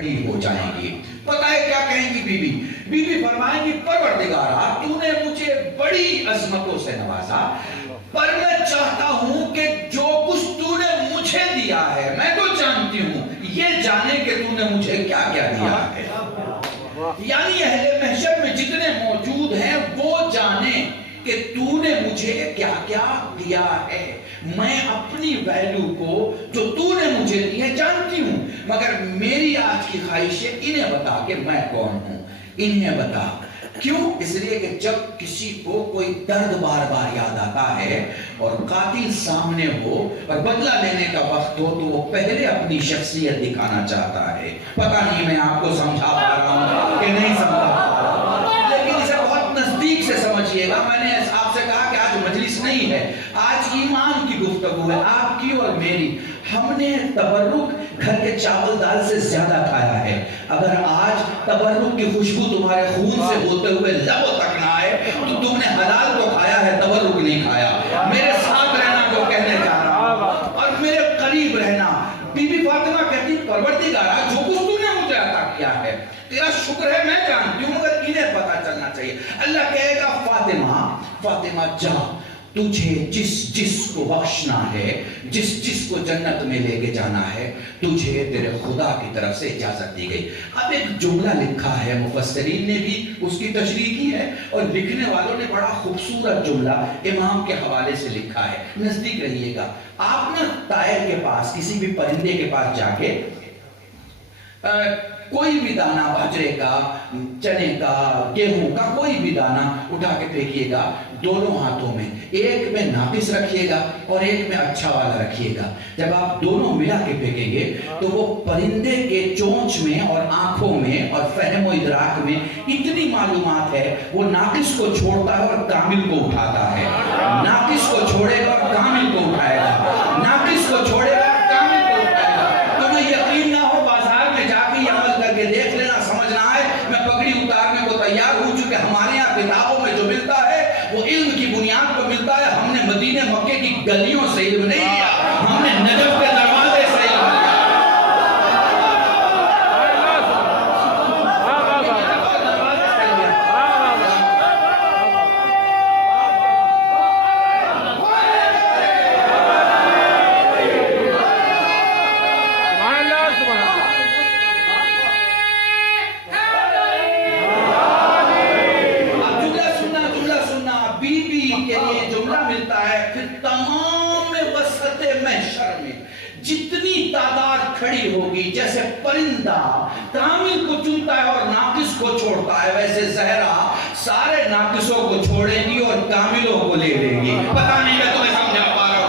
کھڑی ہو جائیں گی. پتہ ہے کیا کہیں گی بیوی؟ بیوی فرمائیں گی پروردگارا تو نے مجھے بڑی عظمتوں سے نوازا، پر میں چاہتا ہوں کہ جو کچھ تو نے مجھے دیا ہے میں تو جانتی ہوں، یہ جانے کہ تو نے مجھے کیا کیا دیا ہے. یعنی اہل محشر میں جتنے موجود ہیں وہ جانیں کہ تو نے مجھے کیا کیا دیا ہے. میں اپنی ویلیو کو جو تو نے مجھے دی ہے جانتی ہوں، مگر میری آج کی خواہش ہے انہیں بتا کہ میں کون ہوں. انہیں بتا. کیوں؟ اس لیے کہ جب کسی کو کوئی درد بار بار یاد آتا ہے اور قاتل سامنے ہو اور بدلہ لینے کا وقت ہو تو وہ پہلے اپنی شخصیت دکھانا چاہتا ہے. پتہ نہیں میں آپ کو سمجھا پا رہا ہوں کہ نہیں سمجھا پا رہا ہوں، لیکن اسے بہت نزدیک سے سمجھیے گا. میں نے آپ سے کہا کہ آج مجلس نہیں ہے، آج ایمان کی گفتگو ہے، آپ کی اور میری. ہم نے تبرک گھر کے چاول دال سے زیادہ کھایا ہے. اگر آج تبرک کی خوشبو تمہارے خون سے ہوتے ہوئے لبوں تک نہ آئے تو تم نے حلال کو کھایا ہے، تبرک نہیں کھایا. میرے ساتھ رہنا جو کہنے جا رہا ہوں اور میرے قریب رہنا. بی بی فاطمہ کہتی پروردگارا جو کچھ تو نے مجھے عطا کیا ہے تیرا شکر ہے، میں جانتی ہوں، مگر انہیں پتا چلنا چاہیے. اللہ کہے گا فاطمہ فاطمہ جا، تجھے جس جس کو بخشنا ہے، جس جس کو جنت میں لے کے جانا ہے، تجھے تیرے خدا کی طرف سے اجازت دی گئی. اب ایک جملہ لکھا ہے، مفسرین نے بھی اس کی تشریح کی ہے اور لکھنے والوں نے بڑا خوبصورت جملہ امام کے حوالے سے لکھا ہے. نزدیک رہیے گا. آپ نا طائر کے پاس، کسی بھی پرندے کے پاس جا کے کوئی بھی دانہ، باجرے کا، چنے کا، گیہوں کا کوئی بھی دانہ اٹھا کے پھینکیے گا دونوں ہاتھوں میں. ایک میں ناقص رکھیے گا اور ایک میں اچھا والا رکھیے گا. جب آپ دونوں ملا کے پھینکیں گے تو وہ پرندے کے چونچ میں اور آنکھوں میں اور فہم و ادراک میں اتنی معلومات ہے، وہ ناقص کو چھوڑتا ہے اور کامل کو اٹھاتا ہے. ناقص کو چھوڑے گا اور کامل کو اٹھائے گا، ناقص کو چھوڑے گا اور کامل کو اٹھائے گا. تمہیں یقین نہ ہو بازار میں جا کے یہ عمل کر کے دیکھ لینا، سمجھنا ہے میں پگڑی اتارنے کو تیار ہوں، چونکہ ہمارے یہاں کتابوں میں جو ملتا ہے وہ علم کی بنیاد پر ملتا ہے. ہم نے مدینہ مکے کی گلیوں سے علم نہیں لیا، ہم نے نجف کے دروازے سے علم لیا. کھڑی ہوگی جیسے پرندہ کامل کو چنتا ہے اور ناقص کو چھوڑتا ہے، ویسے زہرا سارے ناقصوں کو چھوڑے گی اور کاملوں کو لے لے گی. پتہ نہیں میں تمہیں سمجھا پا رہا ہوں.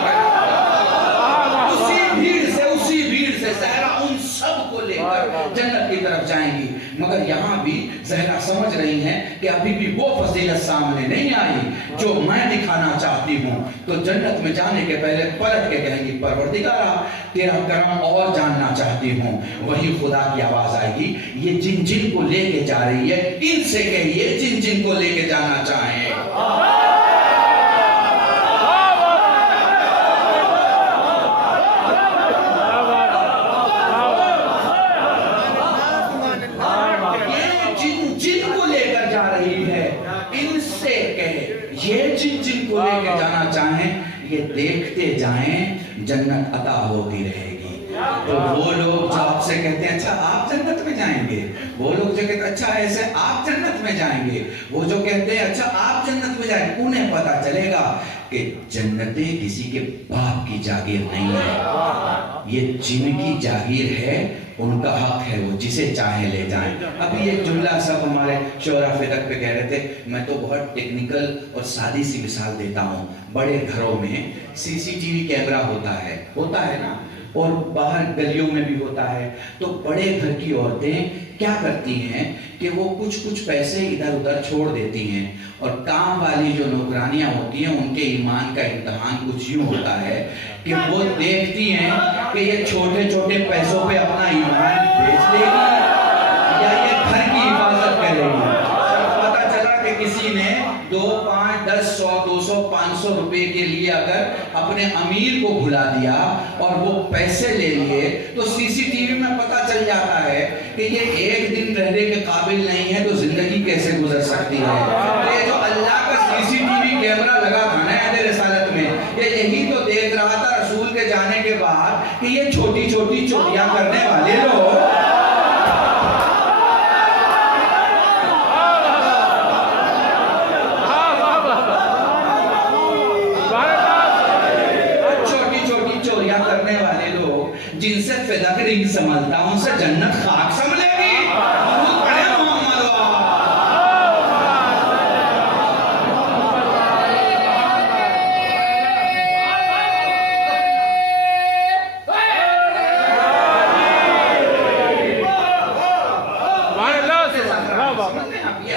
اسی بھیڑ سے زہرا ان سب کو لے کر جنت کی طرف جائیں گی. مگر یہاں بھی زہرا سمجھ رہی ہیں کہ ابھی بھی وہ فضیلت سامنے نہیں آئی جو میں دکھانا چاہتی ہوں. تو جنت میں جانے کے پہلے پلٹ کے کہیں گی پروردگارا تیرا کرم اور جاننا چاہتی ہوں. وہی خدا کی آواز آئے گی، یہ جن جن کو لے کے جا رہی ہے ان سے کہیے جن جن کو لے کے جانا چاہیں. یہ جن جن کو لے کے جانا چاہیں یہ دیکھتے جائیں جنت عطا ہوتی رہے گی. تو وہ لوگ جو آپ سے کہتے ہیں اچھا آپ جنت میں جائیں گے، وہ لوگ جو کہتے ہیں اچھا ایسے آپ جنت میں جائیں گے، وہ جو کہتے ہیں اچھا آپ جنت میں جائیں گے، انہیں پتا چلے گا کہ جنتیں کسی کے باپ کی جاگیر نہیں ہے، یہ جن کی جاگیر ہے، ان کا حق ہے، وہ جسے چاہیں لے جائیں. ابھی ایک جملہ سب ہمارے شعراء فدق پہ کہہ رہے تھے، میں تو بہت ٹیکنیکل اور سادی سی مثال دیتا ہوں. بڑے گھروں میں سی سی ٹی وی کیمرہ ہوتا ہے نا، اور باہر گلیوں میں بھی ہوتا ہے. تو بڑے گھر کی عورتیں کیا کرتی ہیں کہ وہ کچھ پیسے ادھر ادھر چھوڑ دیتی ہیں، اور کام والی جو نوکرانیاں ہوتی ہیں ان کے ایمان کا امتحان کچھ یوں ہوتا ہے کہ وہ دیکھتی ہیں کہ یہ چھوٹے چھوٹے پیسوں پہ اپنا ایمان بیچ دے گی یا یہ گھر کی حفاظت کرے گی. پتا چلا کہ کسی نے 2 5 10 100 200 500 روپے کے لیے اگر اپنے امیر کو بھلا دیا اور وہ پیسے لے لیے تو سی سی ٹی وی میں پتا چل جاتا ہے کہ یہ ایک دن رہنے کے قابل نہیں ہے تو زندگی کیسے گزر سکتی ہے. یہ جو اللہ کا سی سی ٹی وی کیمرہ لگا تھا نا عہد رسالت میں، یہ یہی تو دیکھ رہا تھا رسول کے جانے کے بعد کہ یہ چھوٹی چھوٹی چوریاں کرنے والے لوگ جن سے فدق رنگ سمجھتا ہوں سے جنت خاک سمجھے گی. درود پڑھے محمد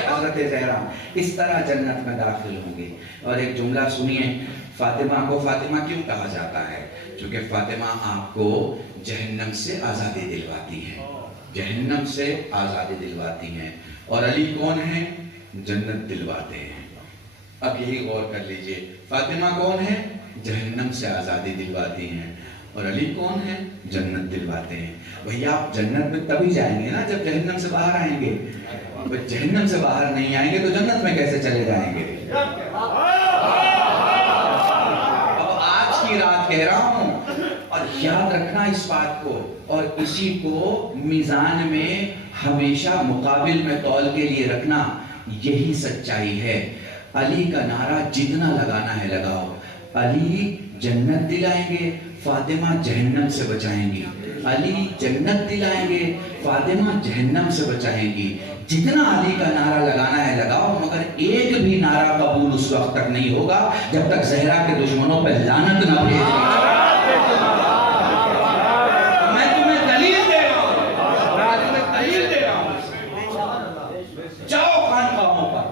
حضرت زہرا اس طرح جنت میں داخل ہوں گے. اور ایک جملہ سنیے، فاطمہ کو فاطمہ کیوں کہا جاتا ہے؟ چونکہ فاطمہ آپ کو جہنم سے آزادی دلواتی ہے، جہنم سے آزادی دلواتی ہیں. اور علی کون ہے؟ جنت دلواتے ہیں. اب یہی غور کر لیجئے، فاطمہ کون ہے؟ جہنم سے آزادی دلواتی ہیں. اور علی کون ہے؟ جنت دلواتے ہیں. بھئی آپ جنت میں تبھی جائیں گے نا جب جہنم سے باہر آئیں گے. جہنم سے باہر نہیں آئیں گے تو جنت میں کیسے چلے جائیں گے؟ رات کہہ رہا ہوں اور یاد رکھنا اس بات کو، اور اسی کو میزان میں ہمیشہ مقابل میں تول کے لیے رکھنا. یہی سچائی ہے. علی کا نعرہ جتنا لگانا ہے لگاؤ. علی جنت دلائیں گے، فاطمہ جہنم سے بچائیں گی. علی جنت دلائیں گے، فاطمہ جہنم سے بچائیں گی. جتنا علی کا نعرہ لگانا ہے لگاؤ، مگر ایک بھی نعرہ قبول اس وقت تک نہیں ہوگا جب تک زہرا کے دشمنوں پہ لعنت نہ بھیج دیں. میں تمہیں دلیل دے رہا ہوں، جاؤ خانقاہوں پر،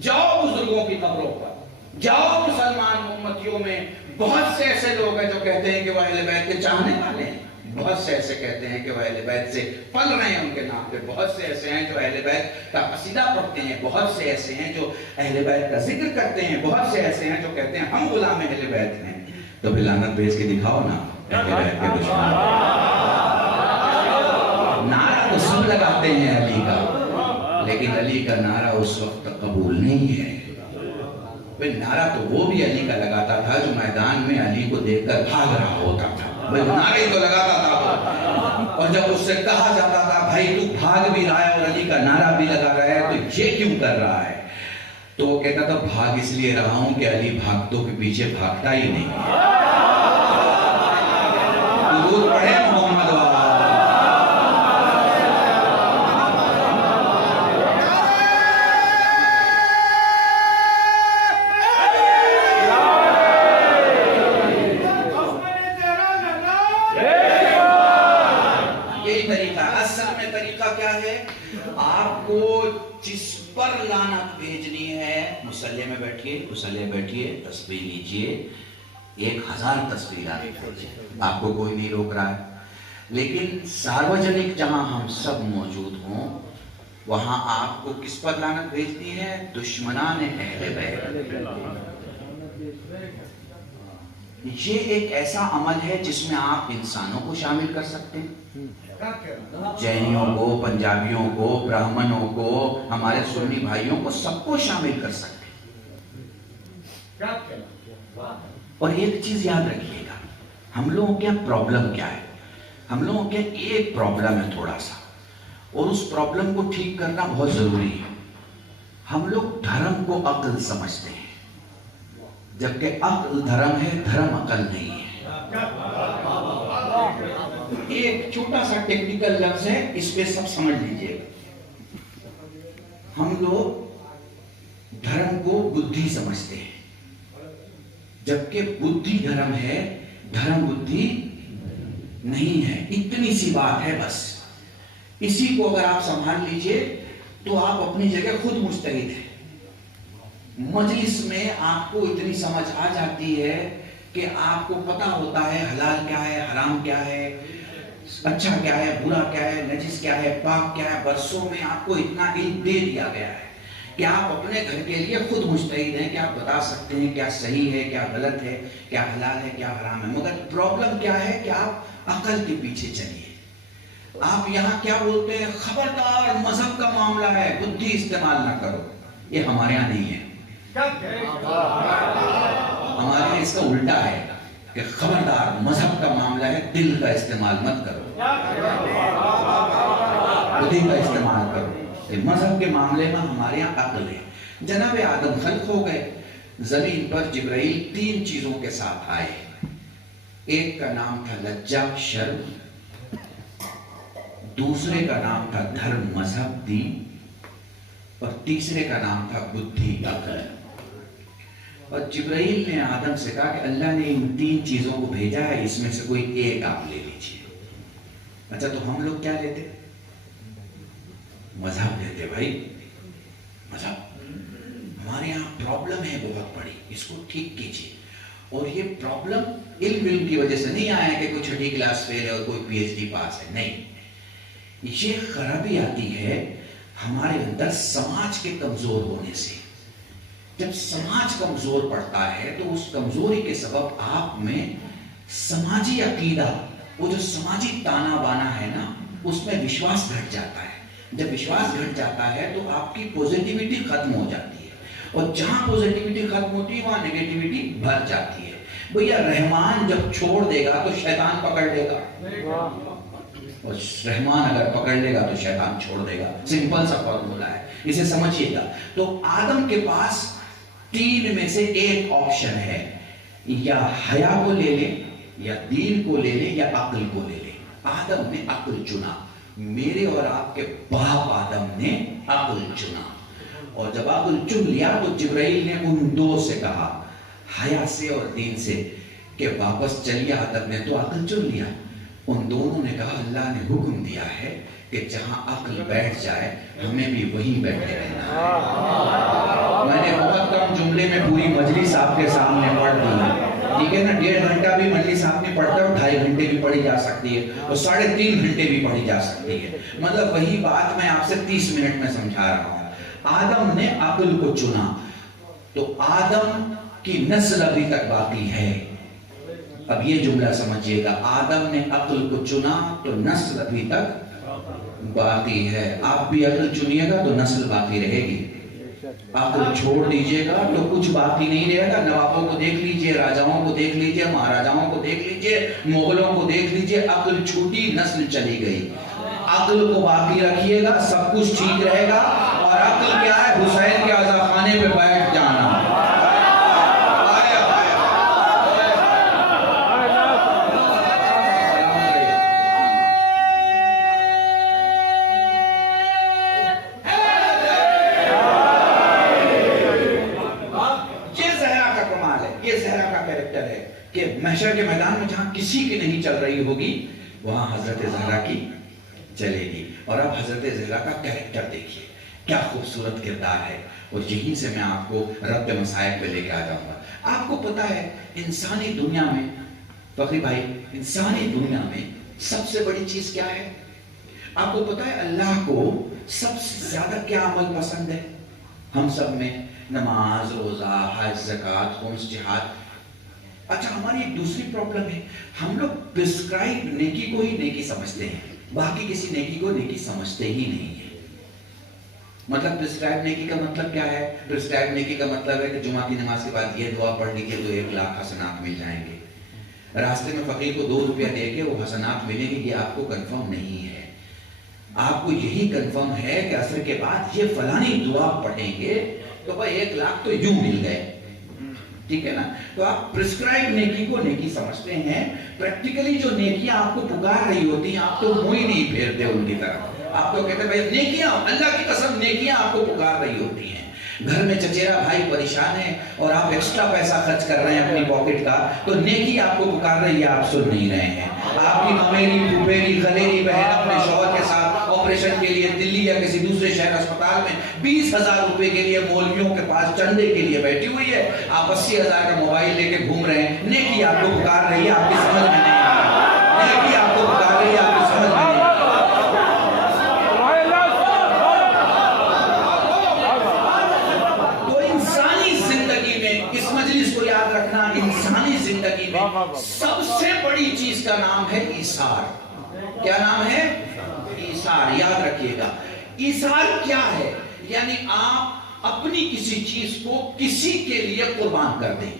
جاؤ بزرگوں کی قبروں پر، جاؤ مسلمان امتیوں میں. بہت سے ایسے لوگ ہیں جو کہتے ہیں کہ وہ اہل بیت کے چاہنے والے ہیں، بہت سے ایسے کہتے ہیں کہ وہ اہل بیت سے پل رہے ہیں ان کے نام پہ، بہت سے ایسے ہیں جو اہل بیت کا قصیدہ پڑھتے ہیں، بہت سے ایسے ہیں جو اہل بیت کا ذکر کرتے ہیں، بہت سے ایسے ہیں جو کہتے ہیں ہم غلام اہل بیت ہیں. تو پھر لعنت بھیج کے دکھاؤ نا اہل بیت کے دشمن. نعرہ تو سب لگاتے ہیں علی کا، لیکن علی کا نعرہ اس وقت قبول نہیں ہے. نعرہ تو وہ بھی علی کا لگاتا تھا جو میدان میں علی کو دیکھ کر بھاگ رہا ہوتا تھا. نعرے تو لگاتا تھا، اور جب اس سے کہا جاتا تھا بھائی تو بھاگ بھی رہا ہے اور علی کا نعرہ بھی لگا رہا ہے تو یہ کیوں کر رہا ہے؟ تو وہ کہتا تھا بھاگ اس لیے رہا ہوں کہ علی بھاگتوں کے پیچھے بھاگتا ہی نہیں. درود پڑھے محمد والا. آپ کو جس پر لعنت بھیجنی ہے مصلی میں بیٹھیے، مصلی بیٹھیے، تسبیح لیجئے، 1000 تسبیحات پڑھیے، آپ کو کوئی نہیں روک رہا ہے. لیکن ساروجنک جہاں ہم سب موجود ہوں وہاں آپ کو کس پر لعنت بھیجنی ہے؟ دشمنان اہل بیت. یہ ایک ایسا عمل ہے جس میں آپ انسانوں کو شامل کر سکتے ہیں، جینیوں کو، پنجابیوں کو، برہمنوں کو، ہمارے سنی بھائیوں کو، سب کو شامل کر سکتے ہیں. اور ایک چیز یاد رکھیے گا، ہم لوگوں کے پرابلم کیا ہے؟ ہم لوگوں کے ایک پرابلم ہے تھوڑا سا، اور اس پرابلم کو ٹھیک کرنا بہت ضروری ہے. ہم لوگ دھرم کو عقل سمجھتے ہیں، جبکہ عقل دھرم ہے، دھرم عقل نہیں ہے. ایک چھوٹا سا ٹیکنیکل لفظ ہے، اس پہ سب سمجھ لیجئے. ہم لوگ دھرم کو بدھی سمجھتے ہیں، جبکہ بدھی دھرم ہے، دھرم بدھی نہیں ہے. اتنی سی بات ہے بس. اسی کو اگر آپ سنبھال لیجئے تو آپ اپنی جگہ خود مجتہد ہیں. مجلس میں آپ کو اتنی سمجھ آ جاتی ہے کہ آپ کو پتا ہوتا ہے حلال کیا ہے، حرام کیا ہے، اچھا کیا ہے، برا کیا ہے، نجس کیا ہے، پاک کیا ہے. برسوں میں آپ کو اتنا علم دے دیا گیا ہے کہ آپ اپنے گھر کے لیے خود مجتہد ہیں کہ آپ بتا سکتے ہیں کیا صحیح ہے، کیا غلط ہے، کیا حلال ہے، کیا حرام ہے، مگر پرابلم کیا ہے کہ آپ عقل کے پیچھے چلیے. آپ یہاں کیا بولتے ہیں، خبردار مذہب کا معاملہ ہے بدھی استعمال نہ کرو. یہ ہمارے یہاں نہیں ہے، ہمارے یہاں اس کا الٹا ہے کہ خبردار مذہب کا معاملہ ہے دل کا استعمال مت کرو، بدھی کا استعمال کرو. کہ مذہب کے معاملے میں ہمارے یہاں عقل ہے. جناب آدم خلق ہو گئے، زمین پر جبرائیل 3 چیزوں کے ساتھ آئے. ایک کا نام تھا لجہ شرم، دوسرے کا نام تھا دھرم مذہب دین، اور تیسرے کا نام تھا بدھی عقل. اور جبرائیل نے آدم سے کہا کہ اللہ نے ان 3 چیزوں کو بھیجا ہے، اس میں سے کوئی ایک آپ لے لیجئے. اچھا تو ہم لوگ کیا لیتے؟ مذہب لیتے. بھائی مذہب ہمارے یہاں پرابلم ہے بہت بڑی، اس کو ٹھیک کیجئے. اور یہ پرابلم علم کی وجہ سے نہیں آیا ہے کہ کوئی چھٹی کلاس فیل ہے اور کوئی پی ایچ ڈی پاس ہے، نہیں. یہ خرابی آتی ہے ہمارے اندر سماج کے کمزور ہونے سے. جب سماج کمزور پڑتا ہے تو اس کمزوری کے سبب آپ میں سماجی عقیدہ، وہ جو سماجی تانا بانا ہے نا، اس میں وشواس گھٹ جاتا ہے. جب وشواس گھٹ جاتا ہے تو آپ کی پوزیٹیوٹی ختم ہو جاتی ہے، اور جہاں پوزیٹیوٹی ختم ہوتی ہے وہاں نیگیٹیوٹی بھر جاتی ہے. بھیا رحمان جب چھوڑ دے گا تو شیطان پکڑ لے گا، اور رحمان اگر پکڑ لے گا تو شیطان چھوڑ دے گا. سمپل سا فارمولا ہے، اسے سمجھیے گا. تو آدم کے پاس 3 میں سے ایک آپشن ہے، یا حیا کو لے لے، یا دین کو لے لے، یا عقل کو لے لے. آدم نے عقل چنا. میرے اور آپ کے باپ آدم نے عقل چنا. اور جب عقل چن لیا تو جبرائیل نے ان 2 سے کہا، حیا سے اور دین سے، کہ واپس چلیے. آدم نے تو عقل چن لیا. ان دونوں نے کہا اللہ نے حکم دیا ہے کہ جہاں عقل بیٹھ جائے ہمیں بھی وہیں بیٹھے رہنا ہے. میں نے بہت کم جملے میں پوری مجلس آپ کے سامنے پڑھ دی، ٹھیک ہے نا. 1.5 گھنٹہ بھی مجلس آپ نے پڑھتا ہے، اور 2.5 گھنٹے بھی پڑھی جا سکتی ہے، اور 3.5 گھنٹے بھی پڑھی جا سکتی ہے. مطلب وہی بات میں آپ سے 30 منٹ میں سمجھا رہا ہوں. آدم نے عقل کو چنا تو آدم کی نسل ابھی تک باقی ہے. اب یہ جملہ سمجھیے گا، آدم نے عقل کو چنا تو نسل ابھی تک باقی ہے. آپ بھی عقل چنیے گا تو نسل باقی رہے گی. عقل چھوڑ دیجئے گا تو کچھ باقی نہیں رہے گا. نوابوں کو دیکھ لیجئے، راجاؤں کو دیکھ لیجئے، مہاراجاؤں کو دیکھ لیجئے، مغلوں کو دیکھ لیجئے. عقل چھوٹی، نسل چلی گئی. عقل کو باقی رکھیے گا، سب کچھ ٹھیک رہے گا. اور عقل کیا ہے؟ حسین کے عزاخانے پہ بیٹھ جانا. محشر کے میدان میں جہاں کسی کی نہیں چل رہی ہوگی وہاں حضرت زہرا کی چلے گی. اور اب حضرت زہرا کا کریکٹر دیکھیے، کیا خوبصورت کردار ہے. اور یہیں سے میں آپ کو ربط مسائب پہ لے کے آ جاؤں گا. آپ کو پتا ہے انسانی دنیا میں، فخری بھائی، انسانی دنیا میں سب سے بڑی چیز کیا ہے؟ آپ کو پتا ہے اللہ کو سب سے زیادہ کیا عمل پسند ہے؟ ہم سب میں نماز، روزہ، حج، زکوٰۃ، خمس، جہاد. اچھا ہماری ایک دوسری پرابلم ہے، ہم لوگ پرسکرائب نیکی کو ہی نیکی سمجھتے ہیں، باقی کسی نیکی کو نیکی سمجھتے ہی نہیں ہیں. مطلب پرسکرائب نیکی کا مطلب کیا ہے؟ پرسکرائب نیکی کا مطلب ہے کہ جمعہ کی نماز کے بعد یہ دعا پڑھ لیجیے تو 1 لاکھ حسنات مل جائیں گے. راستے میں فقیر کو 2 روپیہ دے کے وہ حسنات ملیں گے، یہ آپ کو کنفرم نہیں ہے. آپ کو یہی کنفرم ہے کہ عصر کے بعد یہ فلانی دعا پڑھیں گے تو بھائی 1 لاکھ تو یوں مل گئے. ٹھیک ہے نا. تو آپ پرسکرائب نیکی کو نیکی سمجھتے ہیں. پریکٹیکلی جو نیکیاں آپ کو پکار رہی ہوتی ہیں آپ تو منہ ہی نہیں پھیرتے ان کی طرف. آپ تو کہتے ہیں بھائی نیکیاں، اللہ کی قسم نیکیاں آپ کو پکار رہی ہوتی ہیں. گھر میں چچیرا بھائی پریشان ہے اور آپ ایکسٹرا پیسہ خرچ کر رہے ہیں اپنی پاکٹ کا، تو نیکی آپ کو پکار رہی ہے، آپ سن نہیں رہے ہیں. آپ کی ممیری، پھوپھیری، خلیری بہن اپنے شوہر کے ساتھ آپریشن کے لیے دلی یا کسی دوسرے شہر اسپتال میں 20,000 روپے کے لیے مولویوں کے پاس چندے کے لیے بیٹھی ہوئی ہے. آپ 80,000 کا موبائل لے کے گھوم رہے ہیں. نیکی آپ کو پکار رہی ہے، آپ کی سمجھ میں نہیں آ رہا. نیکی آپ کو پکار رہی ہے، آپ کی سمجھ میں نہیں آ رہا. سب سے بڑی چیز کا نام ہے ایثار. کیا نام ہے؟ ایثار. یاد رکھیے گا ایثار کیا ہے؟ یعنی آپ اپنی کسی چیز کو کسی کے لیے قربان کر دیں.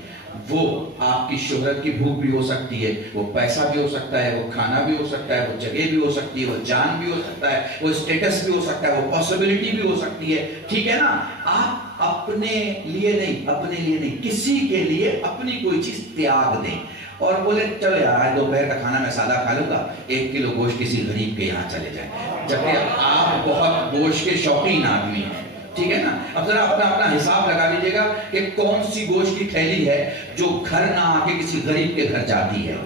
وہ آپ کی شہرت کی بھوک بھی ہو سکتی ہے, وہ پیسہ بھی ہو سکتا ہے, وہ کھانا بھی ہو سکتا ہے, وہ جگہ بھی ہو سکتی ہے, وہ جان بھی ہو سکتا ہے, وہ اسٹیٹس بھی ہو سکتا ہے, وہ پاسبلٹی بھی ہو سکتی ہے. ٹھیک ہے نا؟ آپ اپنے لیے نہیں, کسی کے لیے اپنی کوئی چیز تیاگ دیں اور بولے چلو یار آج دوپہر کا کھانا میں سادہ کھا لوں گا, 1 کلو گوشت کسی غریب کے یہاں چلے جائیں, جبکہ آپ بہت گوشت کے شوقین آدمی ہیں. ٹھیک ہے نا؟ اب ذرا اپنا حساب لگا لیجیے گا کہ کون سی گوشت کی تھیلی ہے جو گھر نہ آ کے کسی غریب کے گھر جاتی ہے.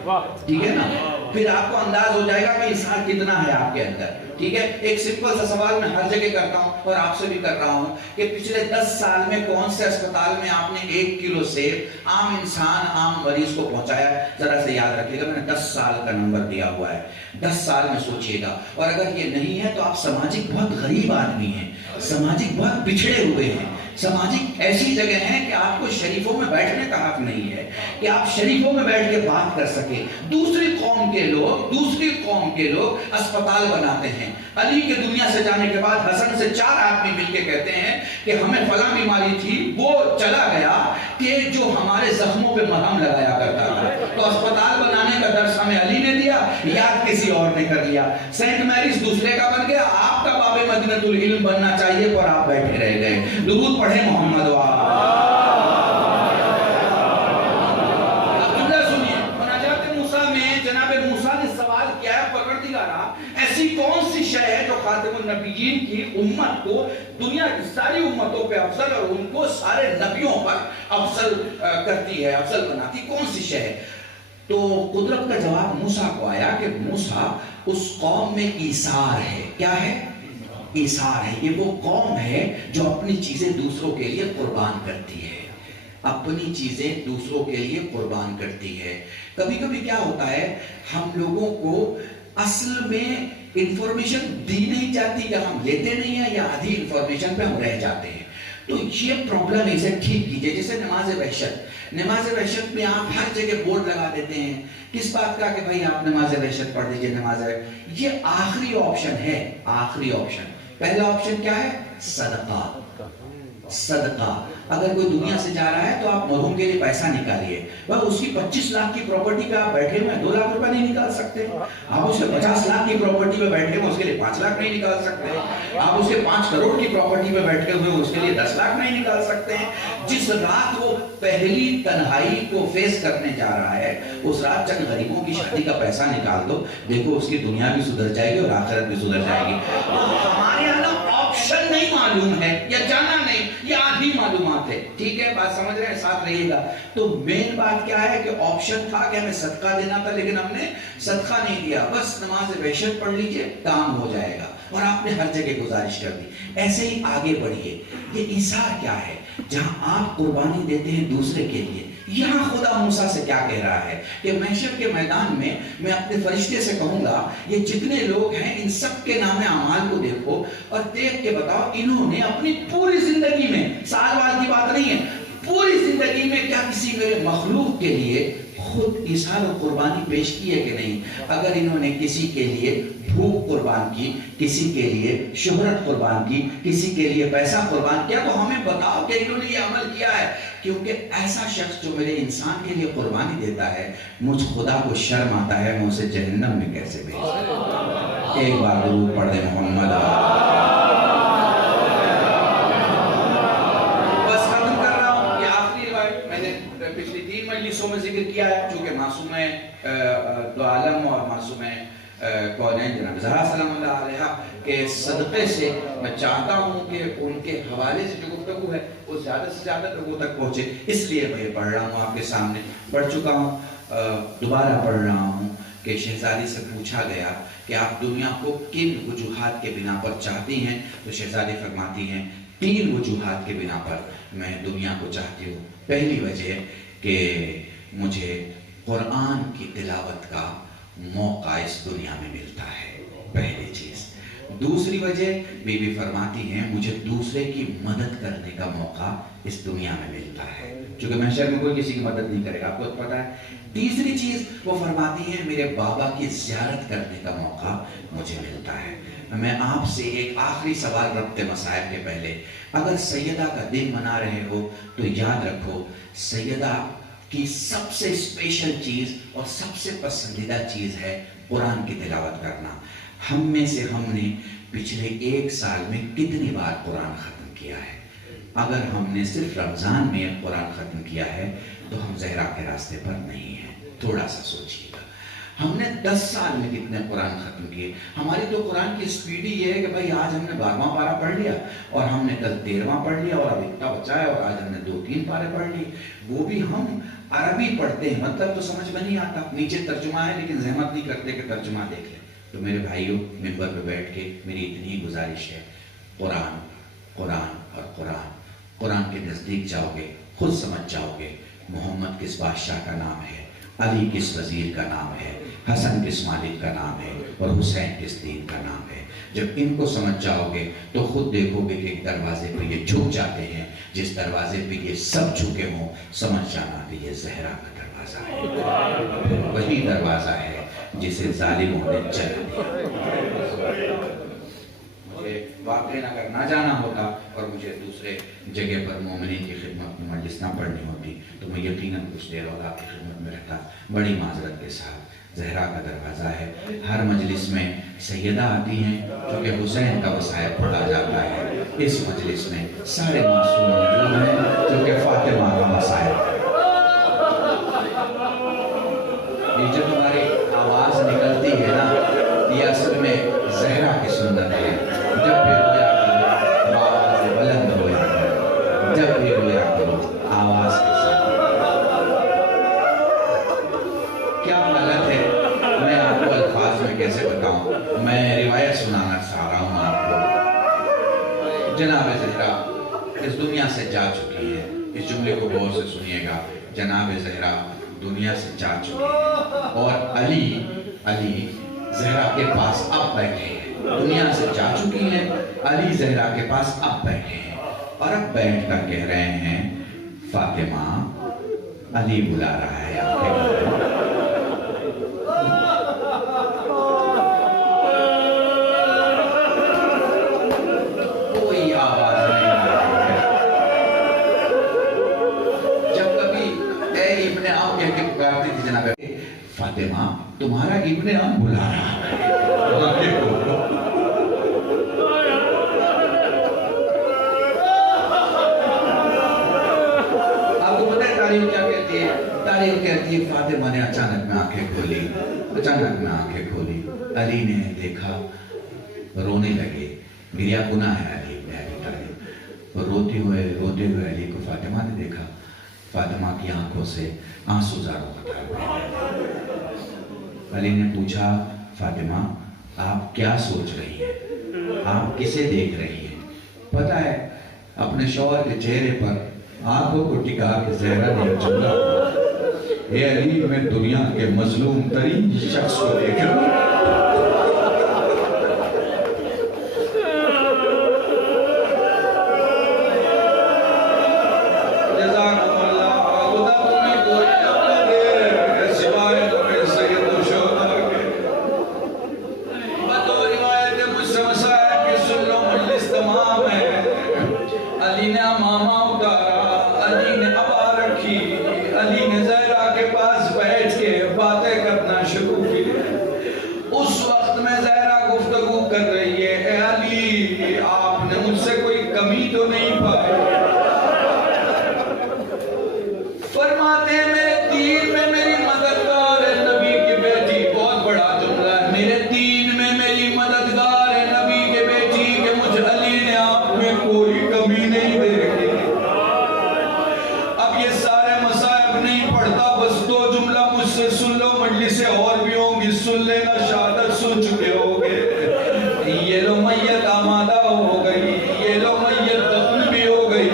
ٹھیک ہے نا؟ پھر آپ کو انداز ہو جائے گا کہ ایثار کتنا ہے آپ کے اندر. ٹھیک ہے؟ ایک سمپل سا سوال میں ہر جگہ کرتا ہوں اور آپ سے بھی کر رہا ہوں کہ پچھلے 10 سال میں کون سے اسپتال میں آپ نے 1 کلو سیب عام انسان, عام مریض کو پہنچایا ہے؟ ذرا سے یاد رکھیے گا, میں نے 10 سال کا نمبر دیا ہوا ہے. 10 سال میں سوچئے گا. اور اگر یہ نہیں ہے تو آپ سماجک بہت غریب آدمی ہیں, سماجک بہت پچھڑے ہوئے ہیں. سماجک ایسی جگہ ہے کہ آپ کو شریفوں میں بیٹھنے کا حق نہیں ہے کہ آپ شریفوں میں بیٹھ کے بات کر سکیں. دوسری قوم کے لوگ اسپتال بناتے ہیں. علی کے دنیا سے جانے کے بعد حسن سے 4 آدمی مل کے کہتے ہیں کہ ہمیں فلاں بیماری تھی, وہ چلا گیا کہ جو ہمارے زخموں پہ مرہم لگایا کرتا تھا. تو اسپتال بنانے کا درس ہمیں علی نے دیا, یاد کسی اور نے کر لیا. سینٹ میریز دوسرے کا بن گیا, آپ کا باب مدینۃ العلم بننا چاہیے اور آپ بیٹھے رہ گئے. درود پڑھیں محمد ایسی کون سی شے ہے جو خاتم النبیین کی امت کو دنیا کی ساری امتوں پہ افضل اور ان کو سارے نبیوں پر افضل کرتی ہے, افضل بناتی؟ کون سی شے ہے؟ تو قدرت کا جواب موسیٰ کو آیا کہ موسیٰ اس قوم میں ایثار ہے. کیا ہے؟ ایثار ہے. یہ وہ قوم ہے جو اپنی چیزیں دوسروں کے لیے قربان کرتی ہے. اپنی چیزیں دوسروں کے لیے قربان کرتی ہے. کبھی کبھی کیا ہوتا ہے, ہم لوگوں کو اصل میں انفارمیشن دی نہیں جاتی, یا ہم لیتے نہیں ہیں, یا آدھی انفارمیشن پہ ہم رہ جاتے ہیں. تو یہ پرابلم ہے, اسے ٹھیک کیجئے. جیسے نماز وحشت میں آپ ہر جگہ بورڈ لگا دیتے ہیں. کس بات کا؟ کہ بھائی آپ نماز وحشت پڑھ دیجئے, نماز وحشت. یہ آخری آپشن ہے, آخری آپشن. پہلا آپشن کیا ہے؟ صدقہ. اگر کوئی دنیا سے جا رہا ہے تو آپ مرحوم کے لیے پیسہ نکالیے. بس اس کی 25 لاکھ کی پراپرٹی پہ آپ بیٹھے ہوئے 2 لاکھ روپے نہیں نکال سکتے. آپ اس کے 50 لاکھ کی پراپرٹی پہ بیٹھے ہوئے اس کے لیے 5 لاکھ نہیں نکال سکتے. آپ اس کے 5 کروڑ کی پراپرٹی پہ بیٹھے ہوئے اس کے لیے 10 لاکھ نہیں نکال سکتے. جس رات وہ پہلی تنہائی کو فیس کرنے جا رہا ہے, اس رات چند غریبوں کی شادی کا پیسہ نکال دو, دیکھو اس کی دنیا بھی سدھر جائے گی اور آخرت بھی سدھر جائے گی. ہمارے یہاں آپشن نہیں معلوم ہے, یا جانا نہیں, یا آدھی معلومات ہے. ٹھیک ہے, بات سمجھ رہے ہیں, ساتھ رہیے گا. تو مین بات کیا ہے کہ آپشن تھا کہ ہمیں صدقہ دینا تھا, لیکن ہم نے صدقہ نہیں دیا. بس نماز وحشت پڑھ لیجئے, کام ہو جائے گا. اور آپ نے ہر جگہ گزارش کر دی. ایسے ہی آگے بڑھیے. یہ ایثار کیا ہے؟ جہاں آپ قربانی دیتے ہیں دوسرے کے لیے. یہاں خدا موسیٰ سے کیا کہہ رہا ہے کہ محشر کے میدان میں اپنے فرشتے سے کہوں گا, یہ جتنے لوگ ہیں ان سب کے نام اعمال کو دیکھو اور دیکھ کے بتاؤ انہوں نے اپنی پوری زندگی میں, سال وال کی بات نہیں ہے, پوری زندگی میں کیا کسی میرے مخلوق کے لیے خود ایثار و قربانی پیش کی ہے کہ نہیں. اگر انہوں نے کسی کے لیے بھوک قربان کی, کسی کے لیے شہرت قربان کی, کسی کے لیے پیسہ قربان کیا, تو ہمیں بتاؤ کہ انہوں نے یہ عمل کیا ہے. کیونکہ ایسا شخص جو میرے انسان کے لیے قربانی دیتا ہے, مجھ خدا کو شرم آتا ہے میں اسے جہنم میں کیسے بھیجوں. ایک بار درود پڑھ دیں محمد. بس ختم کر رہا ہوں. یہ آخری روایت میں نے پچھلی 3 مجلسوں میں ذکر کیا ہے, چونکہ معصوم دو عالم اور معصوم کونین جناب زہرا سلام اللہ علیہ کے صدقے سے میں چاہتا ہوں کہ ان کے حوالے سے جو گفتگو ہے وہ زیادہ سے زیادہ لوگوں تک پہنچے. اس لیے میں یہ پڑھ رہا ہوں, آپ کے سامنے پڑھ چکا ہوں, دوبارہ پڑھ رہا ہوں کہ شہزادی سے پوچھا گیا کہ آپ دنیا کو کن وجوہات کے بنا پر چاہتی ہیں, تو شہزادی فرماتی ہیں 3 وجوہات کے بنا پر میں دنیا کو چاہتی ہوں. پہلی وجہ کہ مجھے قرآن کی تلاوت کا موقع اس دنیا میں ملتا ہے, پہلی چیز. دوسری وجہ بیوی فرماتی ہیں مجھے دوسرے کی مدد کرنے کا موقع اس دنیا میں ملتا ہے، چونکہ محشر میں کوئی کسی کی مدد نہیں کرے گا، آپ کو پتا ہے۔ تیسری چیز وہ فرماتی ہیں میرے بابا کی زیارت کرنے کا موقع مجھے ملتا ہے۔ میں آپ سے ایک آخری سوال ربط مصائب کے پہلے، اگر سیدہ کا دن منا رہے ہو تو یاد رکھو سیدہ کی سب سے اسپیشل چیز اور سب سے پسندیدہ چیز ہے قرآن کی تلاوت کرنا۔ ہم میں سے ہم نے پچھلے 1 سال میں کتنی بار قرآن ختم کیا ہے؟ اگر ہم نے صرف رمضان میں قرآن ختم کیا ہے تو ہم زہرا کے راستے پر نہیں ہیں، تھوڑا سا سوچیے گا۔ ہم نے 10 سال میں کتنے قرآن ختم کیے؟ ہماری تو قرآن کی سپیڈ ہی یہ ہے کہ بھائی آج ہم نے 12واں پارہ پڑھ لیا اور ہم نے کل 13واں پڑھ لیا اور اب اتنا بچا ہے اور آج ہم نے 2-3 پارے پڑھ لی، وہ بھی ہم عربی پڑھتے ہیں، مطلب تو سمجھ میں نہیں آتا، نیچے ترجمہ ہے لیکن زحمت نہیں کرتے کہ ترجمہ دیکھ لیں۔ تو میرے بھائیوں ممبر پہ بیٹھ کے میری اتنی ہی گزارش ہے، قرآن قرآن اور قرآن، قرآن کے نزدیک جاؤ گے خود سمجھ جاؤ گے محمد کس بادشاہ کا نام ہے، علی کس وزیر کا نام ہے، حسن کس مالک کا نام ہے اور حسین کس دین کا نام ہے۔ جب ان کو سمجھ جاؤ گے تو خود دیکھو گے کہ ایک دروازے پہ یہ جھک جاتے ہیں، جس دروازے پہ یہ سب جھکے ہوں سمجھ جانا کہ یہ زہرا کا دروازہ ہے، وہی دروازہ ہے جسے ظالموں نے جلا دیا۔ مجھے واقعی اگر نہ جانا ہوتا اور مجھے دوسرے جگہ پر مومنین کی خدمت میں مجلس نہ پڑھنی ہوتی تو میں یقیناً کچھ دیر اور آپ کی خدمت میں رہتا، بڑی معذرت کے ساتھ۔ زہرا کا دروازہ ہے، ہر مجلس میں سیدہ آتی ہیں کیونکہ حسین کا وصیت پڑھا جاتا ہے، اس مجلس میں سارے معصوم موجود ہیں کیونکہ فاطمہ کا وصیت۔ یہ جو تمہاری آواز نکلتی ہے نا، یہ اصل میں زہرا کی سنت ہے۔ جب بھی رویا کرو آواز بلند رویا کرو، جب بھی رویا کرو آواز کے ساتھ۔ کیا غلط ہے میں آپ کو الفاظ میں کیسے بتاؤں؟ میں روایت سنانا چاہ رہا ہوں آپ کو۔ جناب زہرا اس دنیا سے جا چکی ہے، اس جملے کو غور سے سنیے گا، جناب زہرا دنیا سے جا چکی ہے اور علی زہرا کے پاس اب بیٹھے ہیں، دنیا سے جا چکی ہیں، علی زہرا کے پاس اب بیٹھے ہیں اور اب بیٹھ کر کہہ رہے ہیں فاطمہ علی بلا رہا ہے آپ کے گھر۔ کوئی آواز نہیں آ رہی ہے۔ جب کبھی اے ابن عم کہہ کے پکارتی تھی جناب فاطمہ تمہارا ابن عم بلا رہا ہے۔ آپ کو پتہ ہے تاریخ کیا کہتی ہے؟ تاریخ کہتی ہے فاطمہ نے اچانک میں آنکھیں کھولی، علی نے دیکھا، رونے لگے، گریا گناہ ہے علی ابن ابی طالب، اور روتے ہوئے علی کو فاطمہ نے دیکھا، فاطمہ کی آنکھوں سے آنسو زاروں قطار ہوئے۔ علی نے پوچھا فاطمہ آپ کیا سوچ رہی ہیں؟ آپ کسے دیکھ رہی ہیں؟ پتہ ہے اپنے شوہر کے چہرے پر آنکھوں کو ٹکا کے زہرا نے جملہ اے علی میں دنیا کے مظلوم ترین شخص کو دیکھ رہا ہوں۔ یہ لو میت آمادہ ہو گئی، یہ لو میت دفن بھی ہو گئی،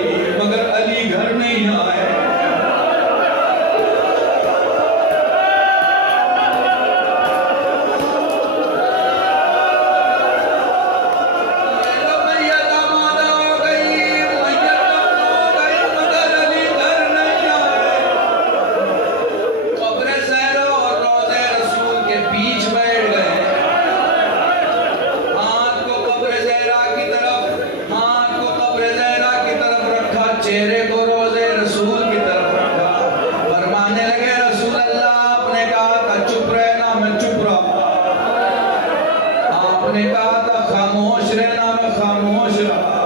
خاموش رہا